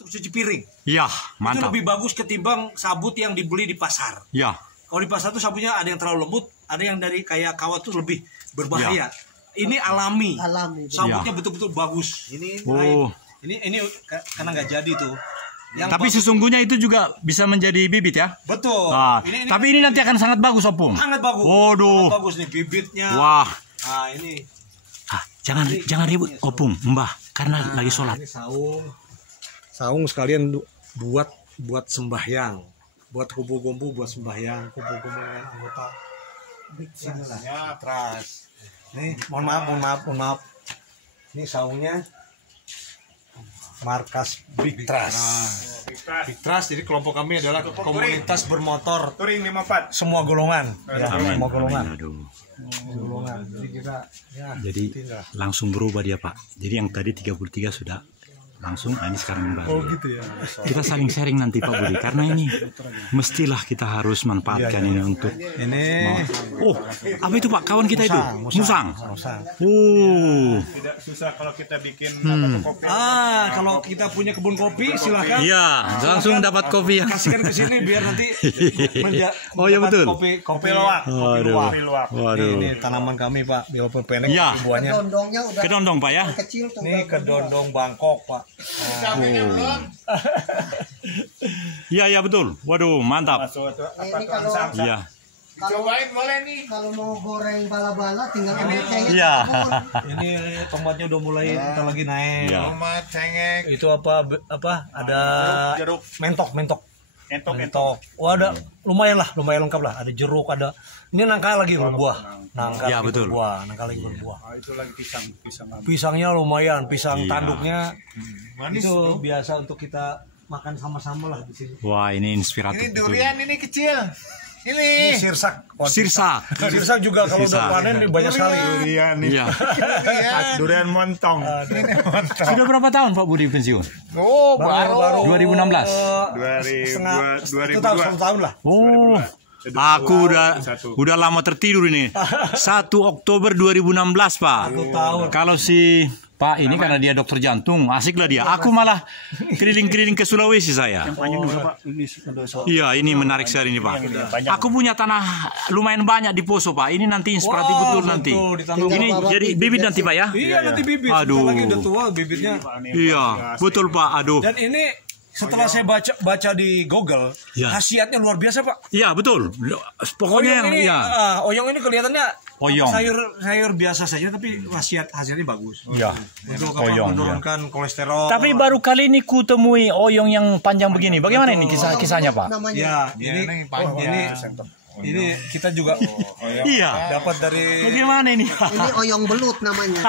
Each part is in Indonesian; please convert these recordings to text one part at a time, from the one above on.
untuk cuci piring. Iya, Itu mantap. lebih bagus ketimbang sabut yang dibeli di pasar. Iya. Kalau di pasar tuh sabutnya ada yang terlalu lembut, ada yang dari kayak kawat tuh lebih berbahaya. Ini alami. Sabutnya betul-betul bagus. Ini ini karena nggak jadi tuh. Tapi sesungguhnya itu juga bisa menjadi bibit ya? Betul. Nah, tapi ini nanti akan sangat bagus, Opung. Sangat bagus. Waduh. Sangat bagus nih bibitnya. Wah. Nah, ini. Jangan ribut, Opung, Mbah, karena lagi sholat. Ini saung sekalian buat sembahyang. Buat kumpul-kumpul buat sembahyang, kumpul-kumpul dengan anggota. Ya, teras. Nih, mohon maaf. Ini saungnya markas Big Trust. Big Trust, jadi kelompok kami adalah komunitas bermotor Touring 54. semua golongan. Ya, semua golongan. Aduh. Golongan. Jadi kita Jadi langsung berubah dia, Pak. Jadi yang tadi 33 sudah langsung, ini sekarang baru. oh gitu ya. Kita saling sharing nanti, Pak Budi, karena ini mestilah kita harus manfaatkan ini untuk Ini oh, apa itu Pak kawan kita itu? Musang. Tidak susah kalau kita bikin kopi. Kalau kita punya kebun kopi silahkan. Iya, langsung dapat kopi ya. Kasihkan ke sini biar nanti Oh iya betul. kopi luwak. Waduh. Ini tanaman kami Pak, walaupun pendek Iya. tapi buahnya. Kedondongnya udah Kedondong Pak ya. kecil tuh. Ini kedondong Bangkok Pak. Iya betul. Waduh, mantap. Masuk itu Ini kalau Iya. cobain boleh nih. kalau mau goreng bala-bala tinggal ambil cengek. Iya. Ini tomatnya udah mulai kita lagi naik. Iya. Tomat, cengek, Itu apa ada jeruk. mentok. entok. Wah, ada lumayan lengkap lah. Ada jeruk, ada ini nangka lagi berbuah. Nangka Ya, lagi betul. berbuah, nangka lagi berbuah. Itu lagi pisang. Pisangnya lumayan, pisang Iya. tanduknya Manis. itu biasa untuk kita makan sama-sama lah di sini. Wah, ini inspiratif. Ini betul. durian ini kecil. Ini Ini sirsak. Sirsa. Sirsak juga kalau udah Sirsak. panen banyak sekali. durian nih. Iya. Durian montong. Ini montong. Sudah berapa tahun Pak Budi pensiun? Oh, baru 2016. 2002. Setahun lah. Oh. Aku udah lama tertidur ini. 1 Oktober 2016, Pak. 1 tahun. Kalau si Pak ini karena dia dokter jantung, asik lah dia. Aku malah keliling-keliling ke Sulawesi saya. Iya, ini menarik sekali ini, Pak. Aku punya tanah lumayan banyak di Poso, Pak. Ini nanti inspiratif betul nanti. ditanam. Ini jadi bibit nanti, Pak ya? Iya, nanti bibit. Aduh. Sebentar lagi udah tua bibitnya. Iya, betul, Pak. Aduh. Dan ini setelah saya baca di Google, Ya. khasiatnya luar biasa, Pak. Iya, betul. Pokoknya yang ini, ya. oyong ini kelihatannya Oyong. sayur biasa saja, tapi hasilnya bagus. Iya. Untuk Oyong, menurunkan kolesterol. Tapi baru kali ini ku temui oyong yang panjang begini. Bagaimana ini kisahnya, Pak? Namanya. Ya, ini kita juga Iya. dapat dari Bagaimana ini? Ini oyong belut namanya.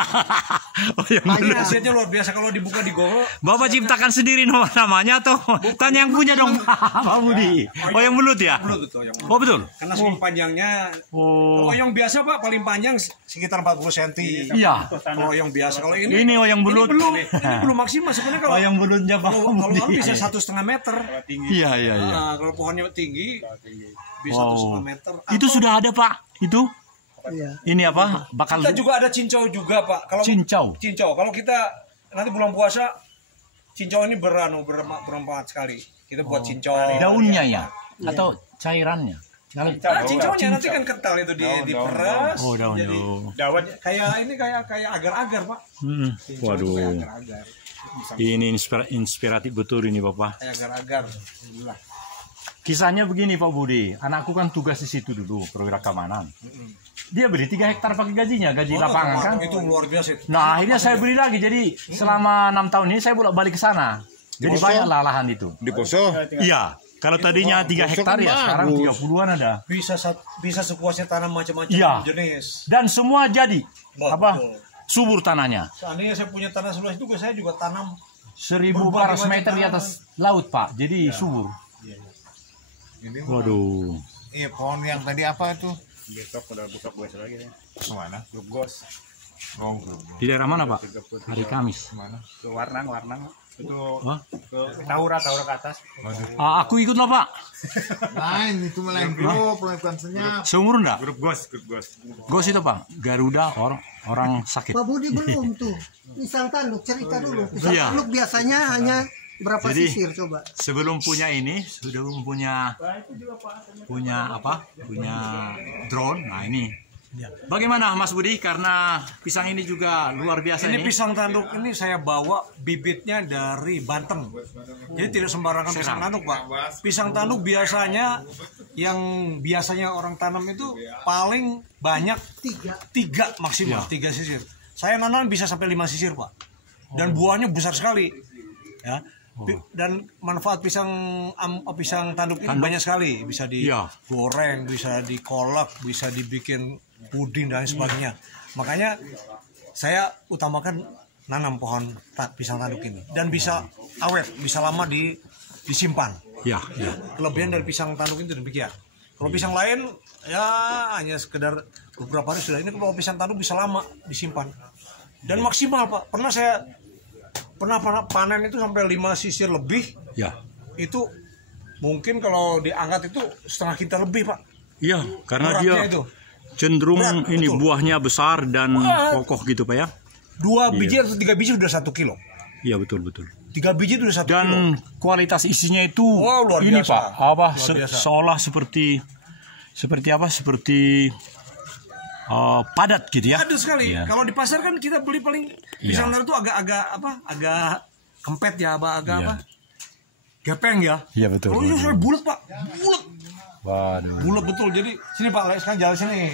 Oyong ini belut. hasilnya luar biasa kalau dibuka di Google. Bapak ciptakan sendiri namanya atau tanya yang punya dong, Pak Budi. Oyong belut ya? Belut itu oyong. Oh betul. Karena saking panjangnya. Oh. Oyong biasa Pak paling panjang sekitar 40 cm. Iya. Kalau oyong biasa, kalau ini Ini oyong belut. ini belum maksimal sebenarnya kalau Oyong belutnya Pak kalau Budi. bisa 1,5 meter. Iya. Nah, kalau pohonnya tinggi bisa 1,5 meter. Itu sudah ada, Pak. Itu Iya. ini apa? Bakal Kita juga ada cincau juga Pak. Kalau cincau. Kalau kita nanti bulan puasa, cincau ini bermanfaat sekali. Kita buat cincau. Daunnya ya atau cairannya? Kalau Cincaunya nanti kan kental itu diperas. oh daunnya. Jadi Dawet. kayak agar-agar Pak. Cincau itu Waduh. kayak agar-agar. Ini inspiratif betul ini, Bapak. Kayak agar-agar. Alhamdulillah. Kisahnya begini Pak Budi, anakku kan tugas di situ dulu, perwira keamanan. Dia beli 3 hektar pakai gaji lapangan kan. Itu luar biasa. Nah akhirnya saya beli lagi, jadi selama 6 tahun ini saya bolak-balik ke sana. Jadi banyak lah lahan itu. Di Poso. Iya, kalau tadinya 3 hektar ya sekarang 30-an ada. Bisa sepuasnya tanam macam-macam Iya. jenis. Dan semua jadi apa? Betul. Subur tanahnya. Seandainya saya punya tanah seluas itu, saya juga tanam 1000 Berbagai paras meter macam di atas laut Pak, jadi subur. Ini Waduh. Iya, pohon yang tadi apa itu? Besok udah buka puasa lagi ya. Kemana? Grup Gos. Oh, Di daerah mana Pak? Hari Kamis. kemana? Ke Warnang itu Hah? ke Taura ke atas. Aku ikut lah Pak. Lain itu malah grup, bukan senyap. Seumur enggak? Grup Gos. Gos itu Pak, Garuda orang sakit. Pak Budi belum tuh. Pisang tanduk cerita dulu. Pisang Iya. tanduk biasanya hanya Berapa Jadi, sisir coba? Sebelum punya ini, sudah punya apa? Punya drone. Nah ini. Bagaimana Mas Budi? Karena pisang ini juga luar biasa Ini ini. pisang tanduk ini saya bawa bibitnya dari Banten. Jadi tidak sembarangan pisang tanduk, Pak. Pisang tanduk biasanya yang biasanya orang tanam itu paling banyak tiga maksimal, 3 sisir. Saya nanam bisa sampai 5 sisir, Pak. Dan buahnya besar sekali. Ya. Dan manfaat pisang tanduk ini banyak sekali. Bisa digoreng, bisa dikolak, bisa dibikin puding dan sebagainya. Makanya saya utamakan nanam pohon pisang tanduk ini dan bisa awet, bisa lama disimpan. Ya. Kelebihan dari pisang tanduk itu demikian. Kalau pisang lain ya hanya sekedar beberapa hari sudah. Ini kalau pisang tanduk bisa lama disimpan dan maksimal, Pak. Pernah panen itu sampai 5 sisir lebih. Ya. Itu mungkin kalau diangkat itu setengah kintal lebih, Pak. Iya, karena Beratnya dia itu cenderung berat, ini betul. buahnya besar dan kokoh gitu Pak ya. 2 biji atau 3 biji sudah 1 kilo. Iya betul. 3 biji itu sudah 1 kilo. Dan kualitas isinya itu luar ini biasa. Pak, apa Luar biasa. seolah seperti apa? Seperti padat gitu ya. Padat sekali. Iya. Kalau di pasar kan kita beli paling pisang tanduk itu agak kempet ya, agak gepeng ya. Iya betul. Kalau ini saya bulat, Pak. Waduh. Bulat betul. Jadi sini Pak, sekarang jalan sini.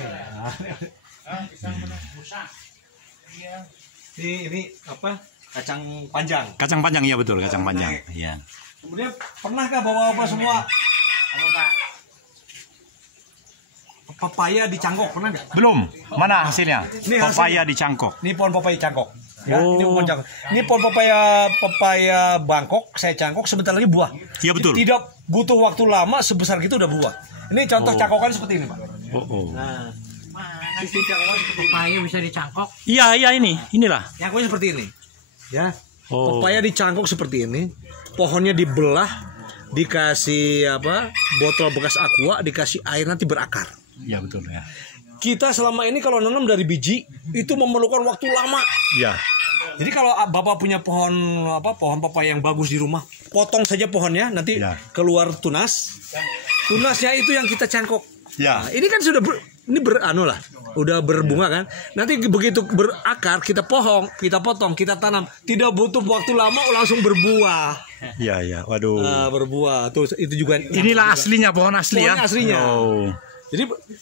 Ini apa? Kacang panjang. Kacang panjang ya betul, kacang panjang. Iya. Kemudian pernahkah bawa semua? Papaya di cangkok pernah nggak? Belum. Mana hasilnya? Ini Papaya di cangkok. Ini pohon papaya cangkok. Ya, Oh. ini pohon cangkok. Ini pohon papaya Bangkok, saya cangkok sebentar lagi buah. Iya betul. Tidak butuh waktu lama, sebesar gitu udah buah. Ini contoh cangkokan seperti ini, Pak. Oh. Nah, sisi cangkokan seperti ini. Papaya bisa dicangkok. Iya inilah. Cangkoknya seperti ini. Ya. Oh. Papaya dicangkok seperti ini. Pohonnya dibelah, dikasih botol bekas aqua, dikasih air, nanti berakar. Iya betul ya. Kita selama ini kalau nanam dari biji itu memerlukan waktu lama. Iya. Jadi kalau Bapak punya pohon papaya yang bagus di rumah, potong saja pohonnya, nanti keluar tunas. Tunasnya itu yang kita cangkok. Ya. Nah, ini kan sudah udah berbunga kan. Nanti begitu berakar kita potong, kita tanam. Tidak butuh waktu lama langsung berbuah. Iya. Waduh. Berbuah. Tuh itu juga. Inilah aslinya pohon asli ya. Pohon aslinya. Oh.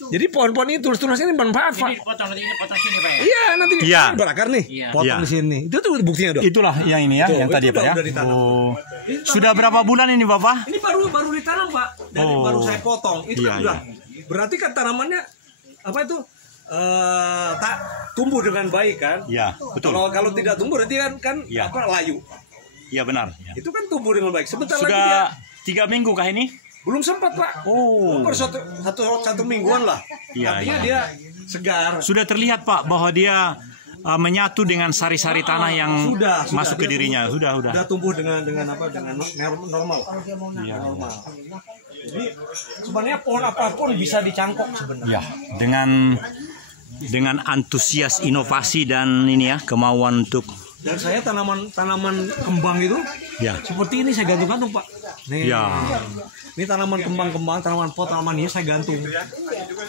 Jadi pohon-pohon ini tunas-tunasnya ini bermanfaat, Pak. Ini potong sini Pak ya. Iya, nanti berakar nih. Iya. Potong di sini. Itu tuh buktinya, Dok. Itulah yang ini ya, Tuh, yang tadi itu Pak ya. udah ditanam. Oh. Sudah berapa bulan ini Bapak? Ini baru ditanam, Pak. Baru saya potong. Itu kan udah. Berarti kan tanamannya tak tumbuh dengan baik kan? Iya, betul. Kalau tidak tumbuh berarti kan layu. Iya benar. Itu kan tumbuh dengan baik. Sebentar lagi Sudah dia 3 minggu kah ini? belum sempat, Pak. Oh. Baru satu mingguan lah. Iya, Artinya dia segar. Sudah terlihat Pak bahwa dia menyatu dengan sari-sari tanah yang Sudah, masuk ke dia dirinya. Sudah. Udah tumbuh dengan normal. Iya. Normal. Jadi sebenarnya pohon apapun bisa dicangkok sebenarnya. Ya, dengan antusias inovasi dan ini ya, kemauan untuk Dan saya tanaman kembang itu seperti ini saya gantung-gantung, Pak. Nih. Ya. Ini tanaman kembang-kembang, tanaman pot, tanaman hias saya gantung.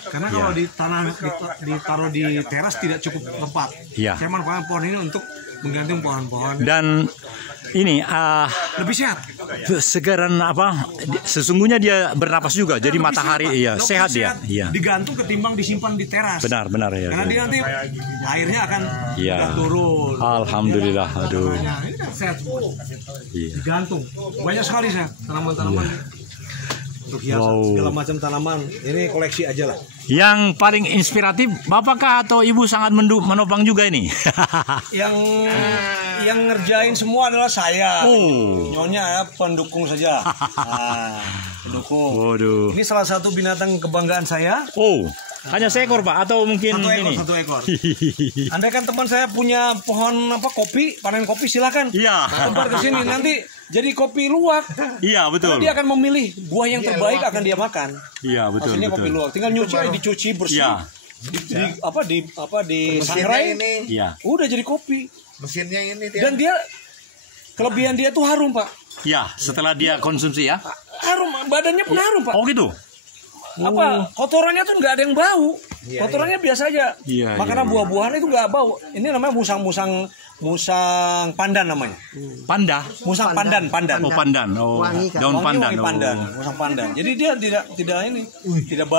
Karena kalau ditaruh di teras tidak cukup tempat. Ya. Saya manfaatkan pohon ini untuk menggantung pohon-pohon. Dan ini Lebih sehat. segaran sesungguhnya dia bernapas juga, jadi Lebih matahari sehat, Pak. sehat dia. Iya. Digantung ketimbang disimpan di teras. Benar ya. Karena dia nanti airnya akan turun. Alhamdulillah. Aduh. Nah, ini kan sehat semua. Iya. Digantung. Banyak sekali saya tanaman-tanaman. Untuk hiasan, segala macam tanaman. Ini koleksi aja lah. Yang paling inspiratif Bapakkah atau Ibu sangat menopang juga ini? Yang ngerjain semua adalah saya. Oh. Nyonya ya pendukung saja. Nah, pendukung. Waduh. Ini salah satu binatang kebanggaan saya. Oh. Hanya seekor Pak atau mungkin Satu ekor. Andai kan teman saya punya pohon kopi, panen kopi silakan. Iya. Tebar ke sini nanti jadi kopi luwak. Iya betul. Karena dia akan memilih buah yang terbaik akan dia makan. Iya betul. Hasilnya kopi luwak. Tinggal dicuci bersih. Iya. Di sangrai Iya. udah jadi kopi. Mesinnya ini Dan dia kelebihan dia tuh harum, Pak. Ya, setelah dia konsumsi ya. Harum, badannya pun harum Pak. Oh gitu. Apa kotorannya tuh nggak ada yang bau, kotorannya biasa aja. Iya, Makanya buah-buahan itu nggak bau. Ini namanya musang pandan namanya. Panda. Musang pandan. Oh pandan. Oh Wangi kan? daun pandan. Wangi pandan, Oh. musang pandan. Jadi dia tidak ini, tidak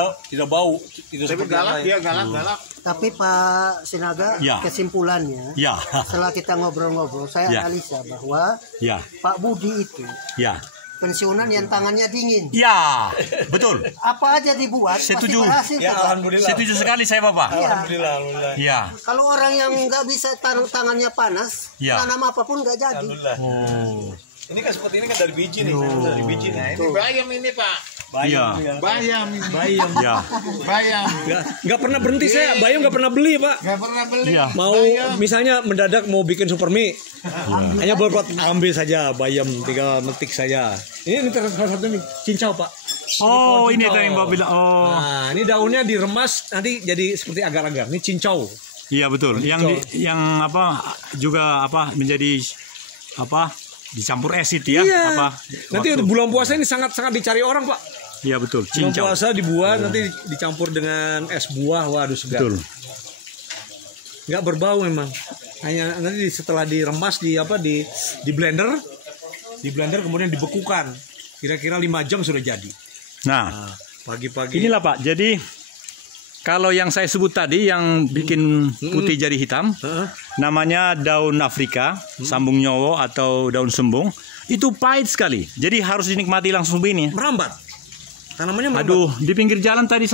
bau, tidak seperti yang lain. Dia galak-galak. Tapi Pak Sinaga, Ya. kesimpulannya Ya, setelah kita ngobrol-ngobrol, saya Ya. analisa bahwa ya, Pak Budi itu ya, pensiunan yang tangannya dingin. ya, betul. Apa aja dibuat Setuju. pasti berhasil. Ya Pak. alhamdulillah. Setuju sekali saya Bapak. Alhamdulillah. Ya. Kalau orang yang nggak bisa tangannya panas, Ya. tanam apapun nggak jadi. Alhamdulillah. Oh. Ini kan seperti ini kan dari biji nih, dari biji. Nah, ini Bayam ini Pak. Iya. Bayam. Ya. Bayam. nggak pernah berhenti saya, bayam nggak pernah beli Pak. Gak pernah beli. Iya. Mau misalnya mendadak mau bikin super mie, hanya buat ambil saja bayam, tinggal metik saja. Ini salah satu nih cincau Pak. Oh, ini cincau. tadi yang Bapak bilang. Oh. Nah, ini daunnya diremas nanti jadi seperti agar-agar. Ini cincau. Iya betul. Yang apa juga apa menjadi apa dicampur acid ya? Iya. Apa? Nanti waktu- bulan puasa ini sangat-sangat dicari orang Pak. Iya betul. Bulan Cincau. puasa dibuat nanti dicampur dengan es buah, waduh segar. Betul. Nggak berbau memang. Hanya nanti setelah diremas di blender, kemudian dibekukan. Kira-kira 5 jam sudah jadi. Nah, Pagi-pagi. inilah Pak. Jadi kalau yang saya sebut tadi yang bikin putih jadi hitam, Heeh. namanya daun Afrika, sambung nyowo atau daun sembung. Itu pahit sekali. Jadi harus dinikmati langsung begini. Merambat. Tanamannya merambat. Aduh, di pinggir jalan tadi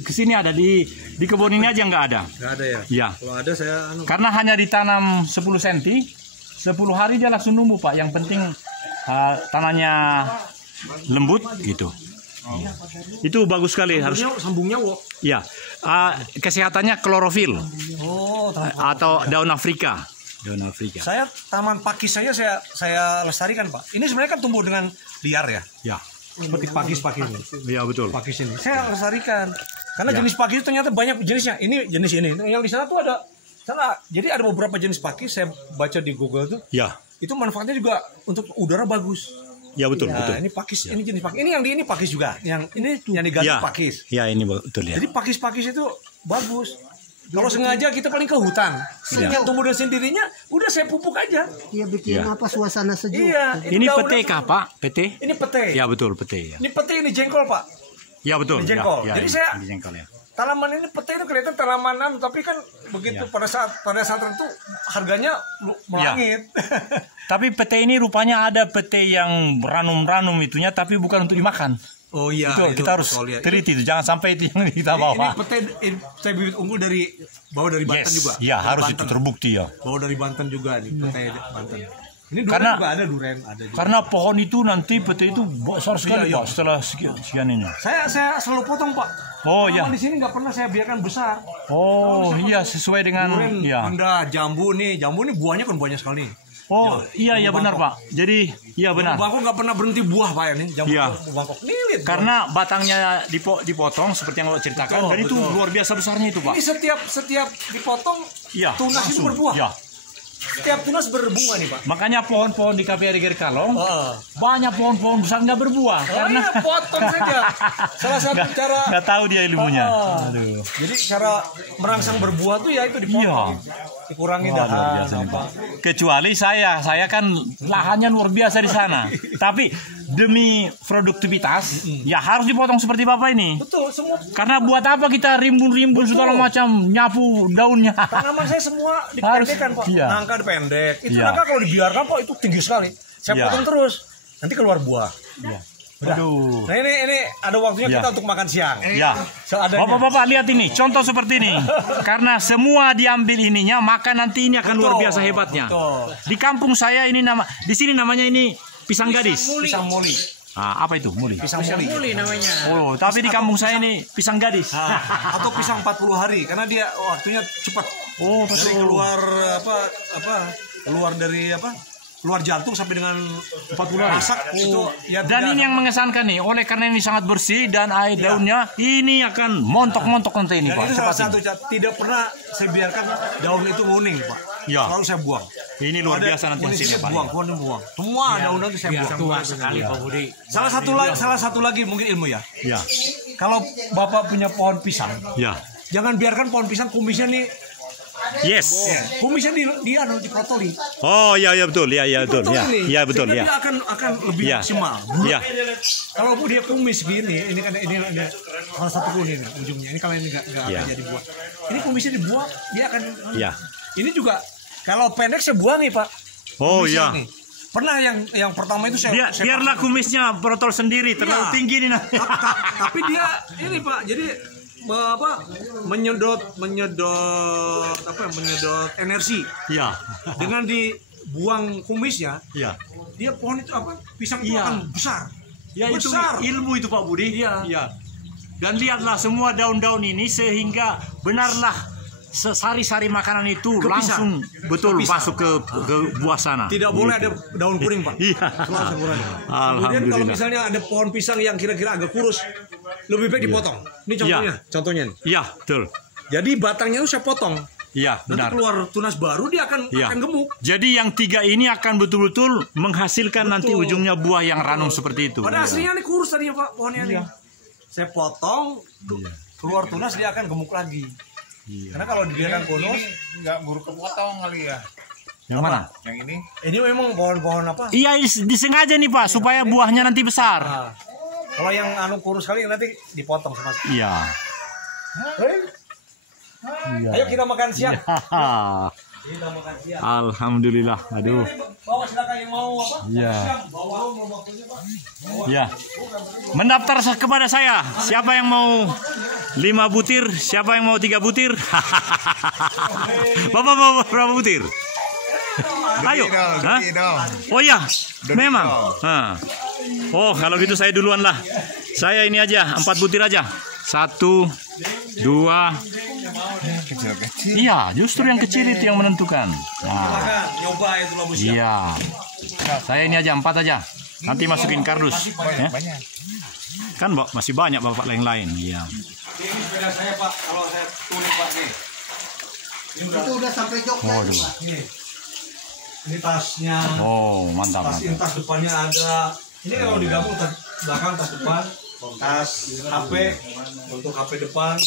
ke sini ada di kebun ini aja nggak ada. Nggak ada ya? Ya. Kalau ada saya Karena hanya ditanam 10 cm, 10 hari dia langsung numbuh Pak. Yang penting tanahnya lembut gitu. Itu bagus sekali harus. sambungnya wo. Ya, kesehatannya klorofil Oh, atau daun Afrika. Daun Afrika. saya taman pakis saya lestarikan Pak. Ini sebenarnya kan tumbuh dengan liar ya. Ya, Seperti pakis ini. ya betul. Pakis ini. Saya lestarikan. Karena Ya. jenis pakis itu ternyata banyak jenisnya. Ini jenis ini. Yang di sana tuh ada jadi ada beberapa jenis pakis saya baca di Google tuh. Ya, Itu manfaatnya juga untuk udara bagus. ya betul Nah, betul. ini pakis, ini jenis pakis. Ini yang di ini pakis juga. Yang ini yang diganti Ya, pakis. ya ini betul ya. Jadi pakis-pakis itu bagus. Kalau sengaja kita paling ke hutan, yang tumbuh dengan sendirinya, udah saya pupuk aja. Dia bikin Ya. apa suasana sejuk. Iya. Ini daunnya pete tuh- kah Pak? Pete? Ini pete. Ya betul pete ya. Ini pete, ini jengkol Pak. Ya betul. Ini jengkol. Ya, Jadi ini, saya- ini jengkol ya. Tanaman ini pete itu kelihatan tanaman tapi kan begitu pada saat tertentu harganya melangit. Tapi pete ini rupanya ada pete yang ranum-ranum itunya, tapi bukan untuk dimakan. Oh iya, Itu kita harus betul, ya. teliti itu, jangan sampai itu yang kita Ini bawa. pete saya bibit unggul bawa dari Banten juga. Ya harus Banten. itu terbukti ya. Bawa dari Banten juga nih, pete Banten. Ini duren Karena- juga ada duren, ada juga. Karena pohon itu nanti pete itu besar sekali Iya, iya. Pak setelah sekian ini. Saya selalu potong Pak. Oh Tanaman ya. di sini nggak pernah saya biarkan besar. Oh iya sesuai dengan Duren, ya. Anda jambu nih buahnya kan banyak sekali. Oh iya iya benar Pak. Jadi iya benar. Bangkok nggak pernah berhenti buah Pak ya nih. Jambu Iya. Bangkok lilit. Karena batangnya dipotong seperti yang lo ceritakan, Betul, dan itu betul. luar biasa besarnya itu Pak. Ini setiap dipotong Iya. tunas itu langsung. berbuah. Ya. Setiap tunas berbunga nih Pak. Makanya pohon-pohon di KPRI Gerkalong Oh. banyak pohon-pohon besar nggak berbuah karena Iya, potong saja. Salah satu cara nggak tahu dia ilmunya. Oh. Aduh. Jadi cara merangsang berbuah tuh ya itu dipotong. Dikurangi Wah, luar dahan biasa nih, apa. Pak. Kecuali saya kan lahannya luar biasa di sana. Tapi demi produktivitas ya harus dipotong seperti Bapak ini. Betul, semua Karena buat apa kita rimbun-rimbun segala macam nyapu daunnya? tanaman saya semua Harus, dipendekkan Pak. iya. Nangka dipendek. Itu Iya. nangka kalau dibiarkan Pak itu tinggi sekali. Saya Iya. potong terus. Nanti keluar buah. Aduh. Nah ini ada waktunya Iya. kita untuk makan siang. Ya, Seadanya. Bapak-bapak lihat ini, contoh seperti ini. Karena semua diambil ininya, maka nanti ini akan luar biasa hebatnya. Betul. Di kampung saya ini di sini namanya ini pisang gadis. Pisang muli. Ah, apa itu? Muli. Pisang muli namanya. Oh, tapi di kampung saya ini pisang gadis. Atau pisang 40 hari karena dia waktunya cepat. Oh, Dari betul. keluar jantung sampai dengan 40 hari. Masak itu ya Dan tidak ini yang mengesankan nih, oleh karena ini sangat bersih dan air daunnya ini akan montok-montok nanti ini, dan Pak. itu salah Cepat satu ini. tidak pernah saya biarkan daun itu nguning Pak. Ya. Selalu saya buang. Ini luar biasa nanti hasilnya, Pak. Buang. Semua daun-daun saya buang. Tua sekali Pak Budi. Salah satu lagi mungkin ilmu ya. Ya. Kalau Bapak punya pohon pisang, Ya. jangan biarkan pohon pisang kumisnya nih, Yes. kumisnya dipotoli. Oh, iya betul. Iya betul. Iya betul, Sehingga ya. dia akan lebih Iya. maksimal. Ya. Kalau dia kumis gini, ini ada salah satu kuning ujungnya. Ini kalau ini nggak Iya. akan jadi buah. Ini kumisnya dibuang, dia akan. Ya. Ini juga kalau pendek saya buang nih Pak. Oh, Kumisnya iya. nih. Pernah yang pertama itu saya Biarlah kumisnya berotol sendiri, terlalu Iya. tinggi nih. tapi dia ini Pak, jadi menyedot energi Iya. dengan dibuang kumisnya. Iya. Dia pohon itu pisang itu Iya. akan besar. Ya, itu besar. ilmu itu Pak Budi. Iya. Dan lihatlah semua daun-daun ini sehingga benarlah sari-sari makanan itu Ke langsung betul pisang. masuk ke buah sana. Tidak boleh ada daun kuning Pak. Iya. Selalu sempurna. Kemudian kalau Alhamdulillah. misalnya ada pohon pisang yang kira-kira agak kurus, lebih baik dipotong. Ini contohnya nih. Iya, betul. Jadi batangnya itu saya potong. Iya, Nanti benar. keluar tunas baru dia akan Iya. gemuk. Jadi yang tiga ini akan betul-betul menghasilkan nanti ujungnya buah yang ranum seperti itu. Pada Iya. aslinya nih kurus tadinya Pak pohonnya nih. Saya potong, keluar tunas dia akan gemuk lagi. Karena kalau dibiarkan konus, Nggak buruk kepotong kali ya. Yang mana? Yang ini ini memang pohon-pohon apa? Iya, disengaja nih Pak supaya buahnya nanti besar. Nah, kalau yang kurus kali nanti dipotong sama. Iya. Ayo kita makan siang. Hahaha. Kita makan siang. Alhamdulillah. Aduh. Bawa silakan yang mau apa? Iya. Siang, bawa waktunya Pak. Ya. Mendaftar kepada saya. Siapa yang mau 5 butir? Siapa yang mau 3 butir? Bapak mau berapa butir? Ayo. Hah? Oh iya, memang. Nah. Oh, kalau gitu saya duluan lah. Saya ini aja, 4 butir aja. 1, 2. kecil-kecil. Iya, justru yang kecil itu yang menentukan. Nah, Nyoba itu labu siang. iya. Saya ini aja 4 aja. Nanti masukin kardus. Ya. Banyak. Kan masih banyak bapak lain-lain. Iya. Ini sepeda saya Pak, kalau saya tuning Pak nih. Itu udah sampai Jogja Waduh. Pak. Ini tasnya. Oh, mantap, Tas mantap. tas depannya ada. Ini kalau digabung tas belakang, tas depan, tas HP untuk HP depan,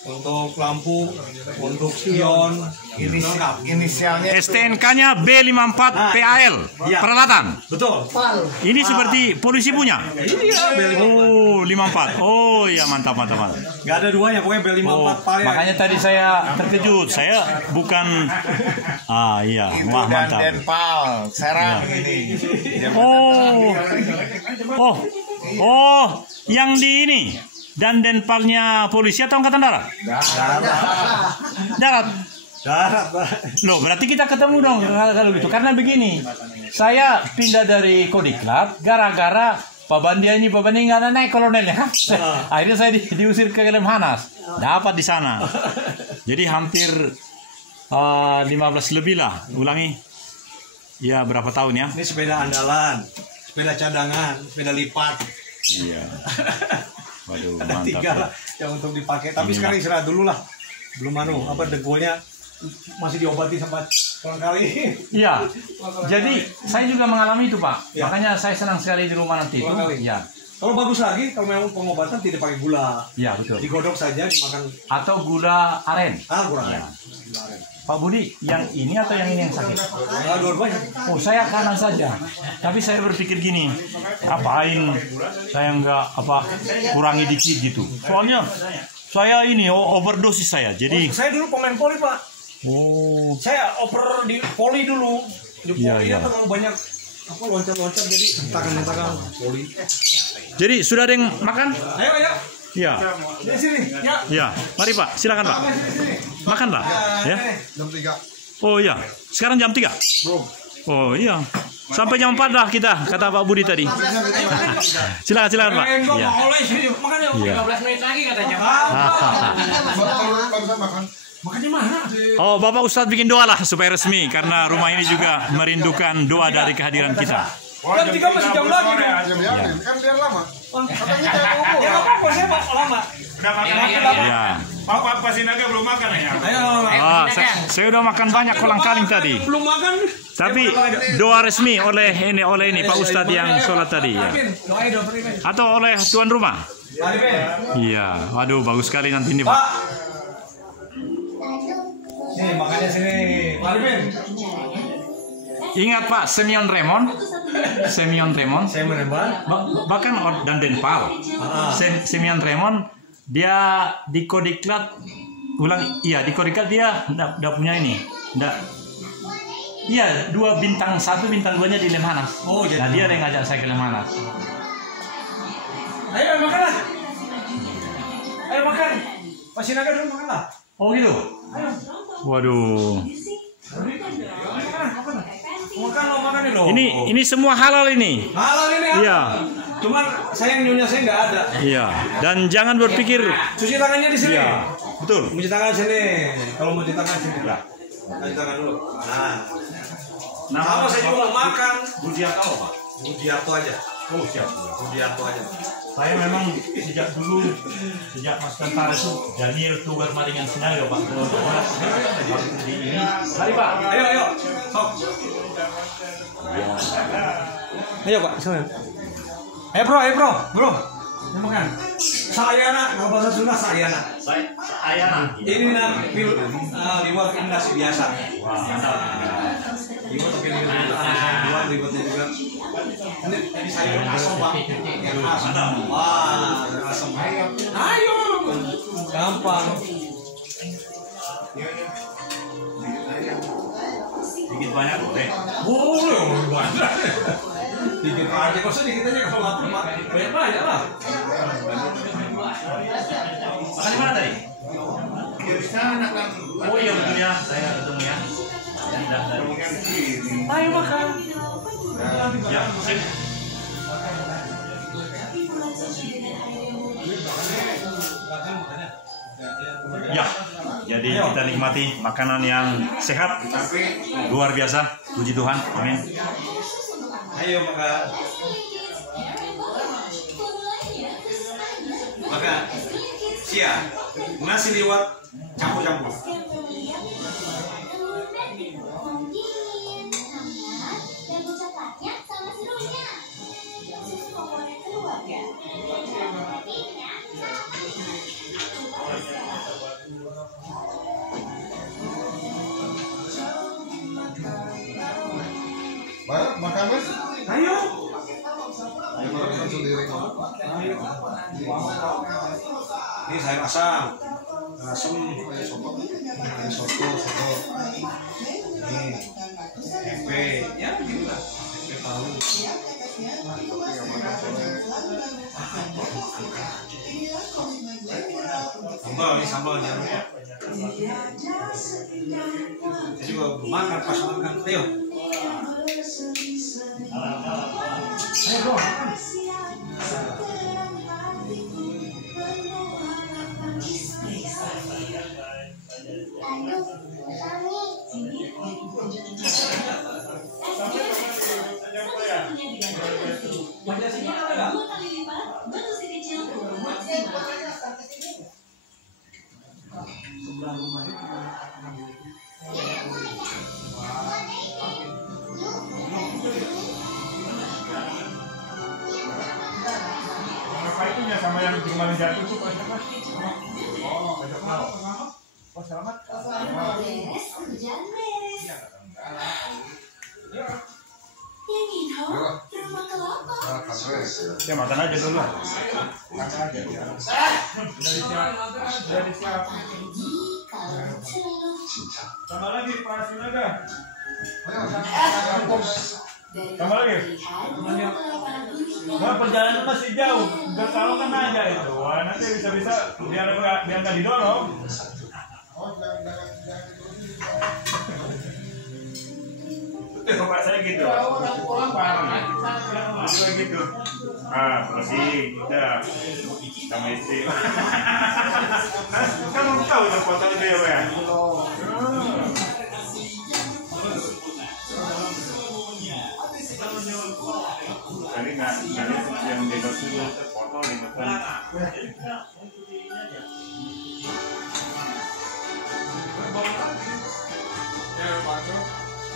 untuk lampu, untuk spion, ini lengkap. Inisialnya STNK-nya B54 PAL. Iya. Peralatan. Betul. Pal. Ini seperti polisi punya. Iya, Oh, 54. Oh, iya mantap, mantap, mantap. Nggak ada duanya, pokoknya B54 Oh, Pal ya. makanya tadi saya terkejut. Saya bukan. Ah, iya. itu Wah, dan mantap. Denpal, Serang ini. Oh, oh, oh, yang di ini dan denpalnya polisi atau angkatan darat? Darat. Darat, Pak. Loh, berarti kita ketemu dong kalau gitu. Karena begini, saya pindah dari Kodiklat gara-gara Pak Bandi nggak ada naik kolonelnya. Akhirnya saya diusir ke Lemhanas. Dapat di sana. Jadi hampir 15 lebih lah. Ulangi. Ya, berapa tahun ya? Ini sepeda andalan, sepeda cadangan, sepeda lipat. Iya. Waduh, Ada mantap. 3 lah yang untuk dipakai. Tapi sekarang istirahat dulu lah. Belum dengkulnya masih diobati sama kali. Iya. Jadi saya juga mengalami itu, Pak. Ya. Makanya saya senang sekali di rumah nanti. Ulang kali. Iya. Kalau bagus lagi, kalau memang pengobatan tidak pakai gula, Iya, betul. digodok saja, dimakan. Atau gula aren. Kurang Iya. ya. Pak Budi, yang ini atau yang ini yang sakit? Dua-duanya. Oh, saya kanan saja. Tapi saya berpikir gini, apain saya nggak kurangi dikit gitu. Soalnya saya ini overdosis saya. Jadi Saya dulu pemain poli Pak. oh, Saya oper di poli dulu. Di Iya, poli iya. terlalu banyak loncat-loncat jadi hentakan poli. jadi sudah ada yang makan? Ayo. Ya. Di sini. Ya. Ya, mari Pak, silakan Pak. Makan Pak. Ya. Jam 3. Oh iya, sekarang jam 3? Oh iya, sampai jam 4 lah kita, kata Pak Budi tadi. Silakan Pak. Ya. Makan ya. Iya. 15 menit lagi katanya. Makan di mana? Oh, Bapak Ustadz bikin doa lah supaya resmi, karena rumah ini juga merindukan doa dari kehadiran kita. Jam 3 masih jam lagi. Kan biar lama. Ya nggak apa-apa, saya Pak lama. Udah makan. Ya. Pak Pasinaga belum makan ya? Ayo. Ah, saya udah makan banyak kolang kaling tadi. Belum makan. Tapi doa resmi oleh ini Pak Ustadz yang sholat tadi ya. Atau oleh tuan rumah? Iya, waduh bagus sekali nanti ini Pak. Nih makanya sini, Pak Arifin. Ingat Pak, Semyon Remon, bahkan dan Denpal. Semyon Remon dia di Kodiklat di Kodiklat dia enggak punya ini, enggak. Iya, 2 bintang 1 bintang 2-nya di Lemhanas. Oh, jadi. Nah, dia yang ngajak saya ke Lemhanas. Ayo makanlah. Ayo makan. Pak Sinaga dulu makanlah. Oh gitu. Ayo. Waduh. Makan loh. Ini semua halal ini. Halal ini. Iya. Cuman saya nyonya saya nggak ada. Iya. Dan jangan berpikir. Cuci tangannya di sini. Iya. Betul. Cuci tangan sini. Kalau mau cuci tangan sini lah. Cuci tangan dulu. Nah. Sama saya juga mau makan. Budiarto apa Pak? Budiarto aja. Oh siap. Budiarto aja. Saya memang sejak masuk tentara itu Daniel Tugar Maringan Senayo Pak. Mari Pak. Ayo. Sok. Ayo Pak, sana. Ayo bro. Ini makan. Saya nak, kalau bahasa Sunda saya nak. Saya nak. Ini nak liwat ini nasi biasa. Liwat tapi liwatnya juga. Ini sayur asam Pak. Asam. Wah, asam. Ayo. Gampang. Dikit banyak boleh. Boleh banyak. Dikit aja, kok sedikit aja kalau lapar Pak. Banyak lah. Makan di mana tadi? Oh iya betul ya, saya ketemu ya. Ayo makan. Ya, sip. Ya, jadi kita nikmati makanan yang sehat, luar biasa. Puji Tuhan, amin. Ayo makan. Makan. Siap. Nasi liwat campur-campur. Makan Mas? Ayo. Ini saya masak. Asam, soto. Ini tempe, ya beginilah. Tempe tahu. Sambal jangan lupa. Saya juga makan pas makan. Ayo. Ayo bro, makan. Apa itu ya sama yang di rumah jatuh tuh Pak Mas? Oh, banyak mau. Oh, selamat. Ya makan aja dulu. Makan aja. Sudah disiap. Sama lagi Pak Sinaga. Tambah lagi. Nah, perjalanan masih jauh. Kalau kan aja itu. Wah, nanti bisa-bisa biar nggak didorong. Bapak saya gitu. Juga gitu. Bersih, udah sama istri. Kan belum tahu itu foto itu ya, Pak. Tadi nggak yang di foto di depan.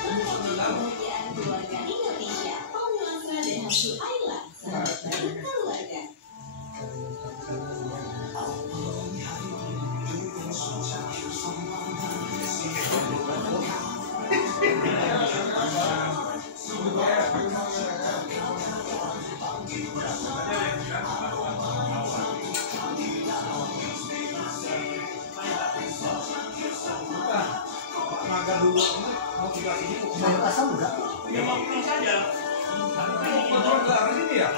Kebahagiaan keluarga Indonesia. Formula dan Hasu Ayla. Sahabat baru keluarga. Saya pasang enggak? Ya mau pulang saja. Kontrol ke arah sini ya?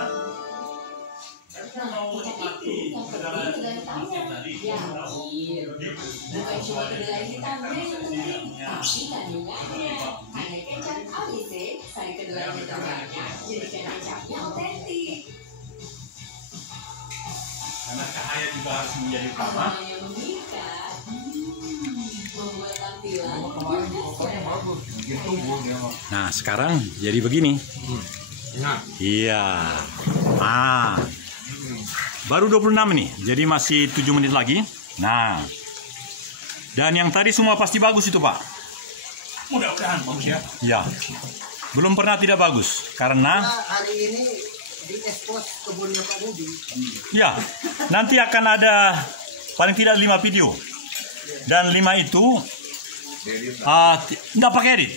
Bukan cuma kedelai hitamnya yang penting, tapi kandungannya. Hanya kecap ABC, sari kedelainya terbanyak, jadikan kecapnya otentik. Karena cahaya juga harus menjadi utama. Aromanya memikat, membuat tampilan Nah, sekarang jadi begini. Iya. Ah. Baru 26 nih. Jadi masih 7 menit lagi. Nah. Dan yang tadi semua pasti bagus itu, Pak. Mudah-mudahan bagus ya. Iya. Belum pernah tidak bagus karena Hari ini diekspos kebunnya Pak Budi. ya, nanti akan ada paling tidak 5 video. Dan 5 itu nggak pakai edit.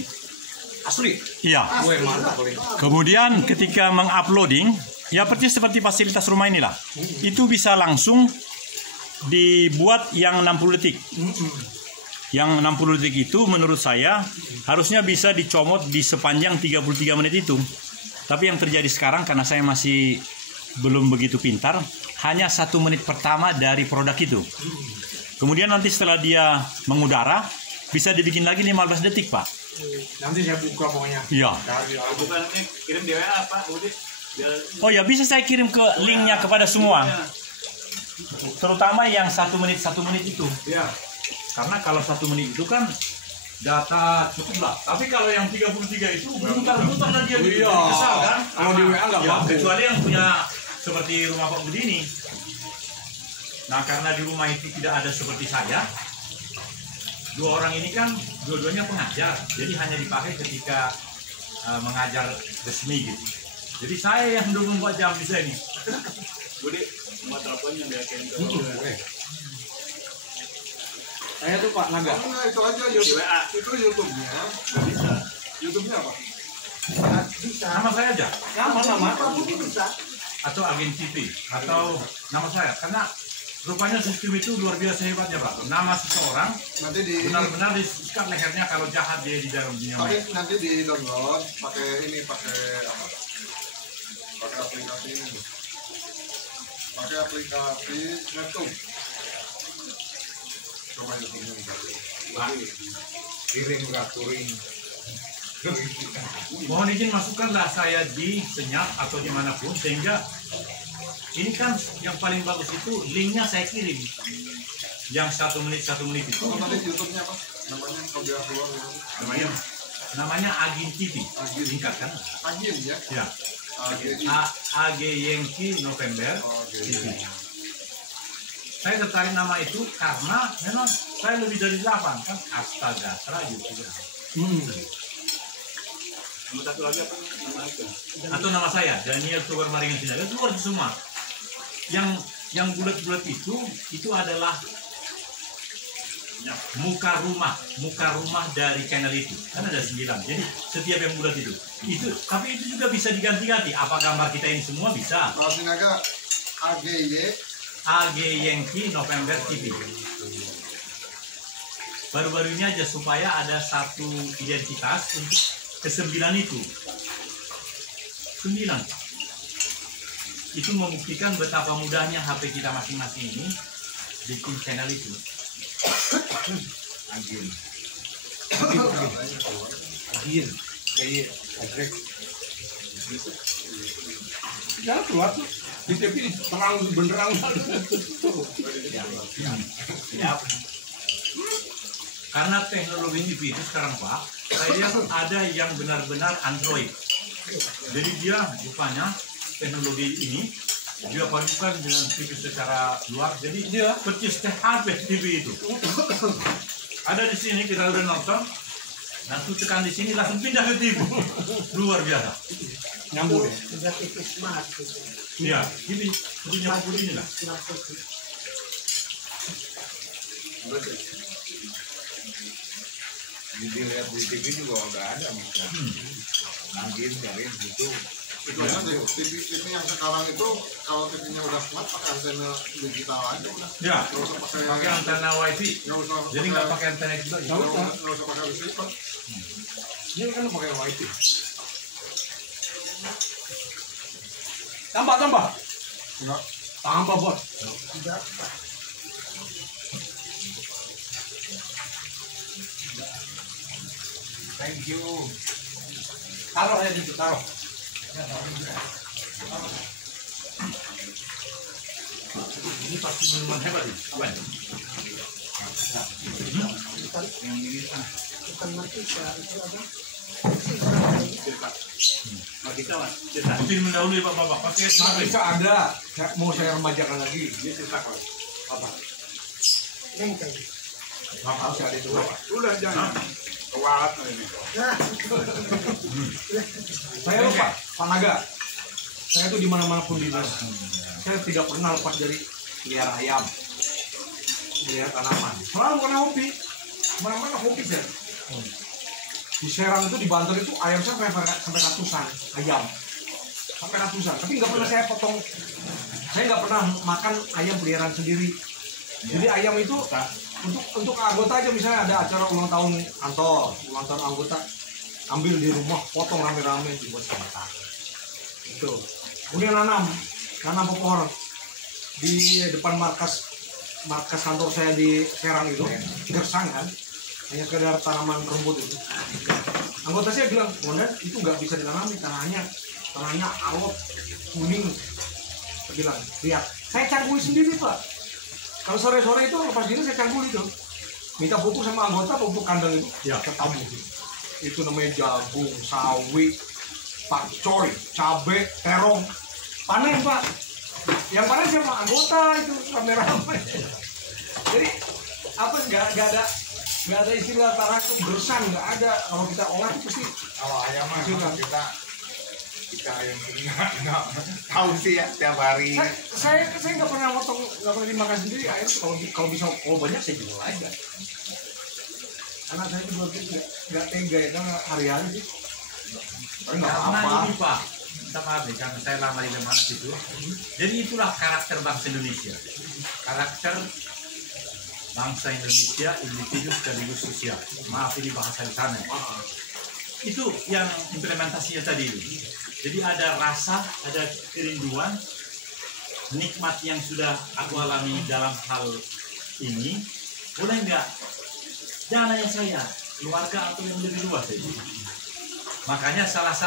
Asli. Iya. Gue mantap paling. Kemudian ketika menguploading, ya persis seperti fasilitas rumah inilah. Itu bisa langsung dibuat yang 60 detik. Yang 60 detik itu menurut saya harusnya bisa dicomot di sepanjang 33 menit itu. Tapi yang terjadi sekarang karena saya masih belum begitu pintar, hanya 1 menit pertama dari produk itu. Kemudian nanti setelah dia mengudara, bisa dibikin lagi 15 detik, Pak. Nanti saya buka pokoknya. Iya. Bukan kirim di WA Pak Budi. Oh ya, bisa saya kirim ke linknya kepada semua. Terutama yang 1 menit itu. Iya. Karena kalau 1 menit itu kan data cukup lah. Tapi kalau yang 33 itu mutar-mutar dan dia Iya. kesal kan? Kalau di WA nggak ya, mampu. kecuali yang punya seperti rumah Pak Budi ini. Nah, karena di rumah itu tidak ada seperti saya, 2 orang ini kan dua-duanya pengajar, jadi hanya dipakai ketika mengajar resmi gitu. Jadi saya yang 24 jam bisa ini. Budi, mau telepon yang dia kirim ke Saya tuh Pak Naga. Nah, itu aja YouTube. WA. Itu YouTube-nya. Nggak bisa. YouTube-nya apa? Nama saya aja, Nama. atau agen TV, atau nama saya. Karena rupanya sistem itu luar biasa hebatnya, Pak. Nama seseorang Nanti di benar-benar disikat lehernya kalau jahat dia di dalam dunia tapi maya. nanti di download pakai ini, pakai apa? Pakai aplikasi ini. Pakai aplikasi YouTube. Coba YouTube-nya kirim touring. Mohon izin masukkanlah saya di senyap atau dimanapun sehingga ini kan yang paling bagus itu linknya saya kirim. Yang 1 menit itu Oh, tadi YouTube-nya apa? Namanya kalau dia keluar namanya Agin TV. Agin. Singkat kan? Agin ya. Ya. AGI. AG Yankee November TV. Saya tertarik nama itu karena memang saya lebih dari 8 kan. Astaga, teraju sudah. Nomor satu lagi apa nama itu? Atau nama saya Daniel Togar Maringan Sinaga, keluar itu semua. Yang bulat-bulat itu adalah muka rumah dari channel itu kan ada 9. Jadi setiap yang bulat itu tapi itu juga bisa diganti-ganti. Apa gambar kita ini semua bisa. Kalau Sinaga AG Yankee November TV. Baru-baru ini aja supaya ada satu identitas untuk ke-9 itu. 9. Itu membuktikan betapa mudahnya HP kita masing-masing ini bikin channel itu. Agin. Kayak agrek. Jangan keluar tuh. Di TV terang benerang. Karena teknologi TV itu sekarang, Pak, saya lihat ada yang benar-benar Android. Jadi dia rupanya teknologi ini dia padukan dengan TV secara luar. Jadi dia persis HP TV itu. Ada di sini kita udah nonton. Langsung tekan di sini, langsung pindah ke timur. Luar biasa. Nyambung ya. Udah tipis banget gitu. Iya, ini nyambung ini lah. Dilihat di TV juga udah ada misalnya. Nagin, cariin gitu. Itu aja TV yang sekarang itu kalau TV-nya udah smart pakai antena digital aja udah. Ya, Nggak usah pakai antena wifi. nggak usah. Jadi nggak pakai antena juga. Nggak usah pakai receiver. Ini kan pakai wifi. Tambah. Enggak. Tambah, Bos. Thank you. Taruh aja di situ, taruh. Ini pasti minuman hebat ini. Wan. Bukan mati itu apa? Mungkin mendahului Bapak-bapak pakai Nah, smartphone. bisa ada. Mau saya remajakan lagi. Dia cerita apa? Bengkel. Harus ada itu. Udah jangan. Kewat ini. Nah, Saya lupa, Pak Naga. Saya tuh di mana-mana pun dinas. Saya tidak pernah lepas dari pelihara ayam, pelihara tanaman. Selalu karena hobi. Mana-mana hobi saya. Di Serang itu, di Banten itu ayam saya sampai ratusan ayam. Sampai ratusan. Tapi nggak pernah saya potong. Saya nggak pernah makan ayam peliharaan sendiri. Jadi ayam itu untuk anggota aja, misalnya ada acara ulang tahun kantor, ulang tahun anggota, ambil di rumah, potong rame-rame dibuat santap. Itu. Kemudian nanam pohon di depan markas kantor saya di Serang itu, gersang kan, hanya sekedar tanaman rumput itu. Anggota saya bilang, "Komandan, itu nggak bisa ditanami, tanahnya alot, kuning." Saya bilang, "Lihat, saya cangguli sendiri, Pak. Kalau sore-sore itu lepas diri saya cangguli itu. Minta pupuk sama anggota, pupuk kandang itu, Ya. ketabur. Itu namanya jagung, sawi, pakcoy, cabe, terong. Panen, Pak. Yang panen siapa? Anggota itu rame-rame. Jadi apa nggak ada istilah tanah itu bersan, nggak ada. Kalau kita olah itu pasti Kalau ayam mah hasilkan. kita ayam nggak tahu sih ya tiap hari. Saya nggak pernah potong, nggak pernah dimakan sendiri ayam. Kalau bisa, kalau banyak saya jual aja. Karena saya itu nggak tega ya, karena hari-hari sih. Tapi nggak Karena apa-apa. ini Pak, minta maaf nih, karena saya lama di Lemhanas itu. Jadi itulah karakter bangsa Indonesia. Karakter bangsa Indonesia, individu sekaligus sosial. Maaf ini bahasa di sana. Itu yang implementasinya tadi. Jadi ada rasa, ada kerinduan, nikmat yang sudah aku alami dalam hal ini. Boleh nggak? Jangan hanya saya, keluarga atau yang lebih luas. Makanya salah satu